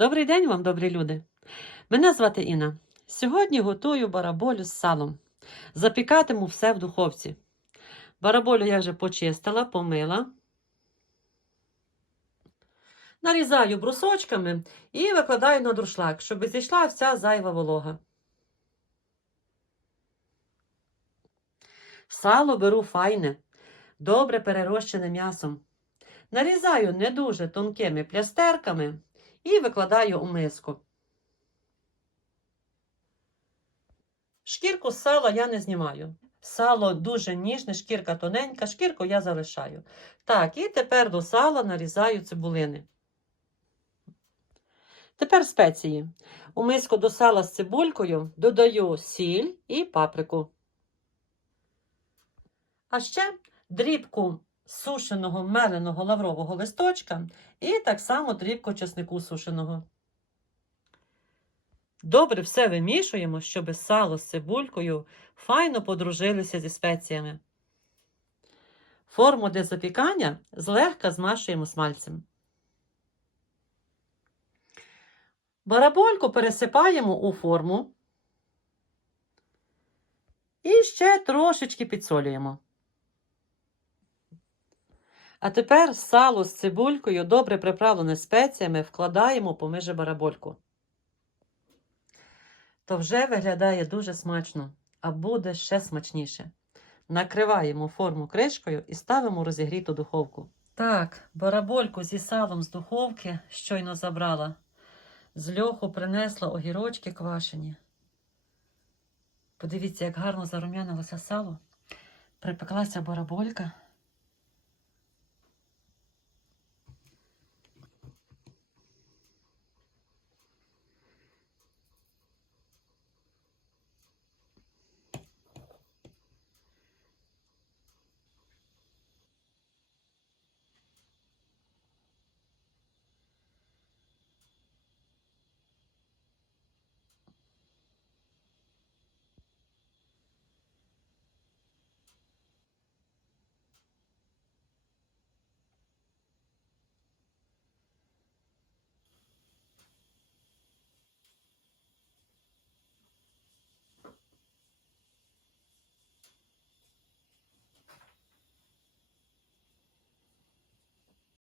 Добрий день вам, добрі люди. Мене звати Інна. Сьогодні готую бараболю з салом. Запікатиму все в духовці. Бараболю я вже почистила, помила. Нарізаю брусочками і викладаю на друшлак, щоб зійшла вся зайва волога. Сало беру файне, добре перерощене м'ясом. Нарізаю не дуже тонкими плястерками і викладаю у миску. Шкірку з сала я не знімаю. Сало дуже ніжне, шкірка тоненька, шкірку я залишаю. Так, і тепер до сала нарізаю цибулини. Тепер спеції. У миску до сала з цибулькою додаю сіль і паприку. А ще дрібку сушеного меленого лаврового листочка і так само дрібку чеснику сушеного. Добре все вимішуємо, щоб сало з цибулькою файно подружилися зі спеціями. Форму для запікання злегка змашуємо смальцем. Барабольку пересипаємо у форму і ще трошечки підсолюємо. А тепер сало з цибулькою, добре приправлене спеціями, вкладаємо поміж барабольку. То вже виглядає дуже смачно, а буде ще смачніше. Накриваємо форму кришкою і ставимо розігріту духовку. Так, барабольку зі салом з духовки щойно забрала. З льоху принесла огірочки квашені. Подивіться, як гарно зарум'янилося сало. Припеклася бараболька.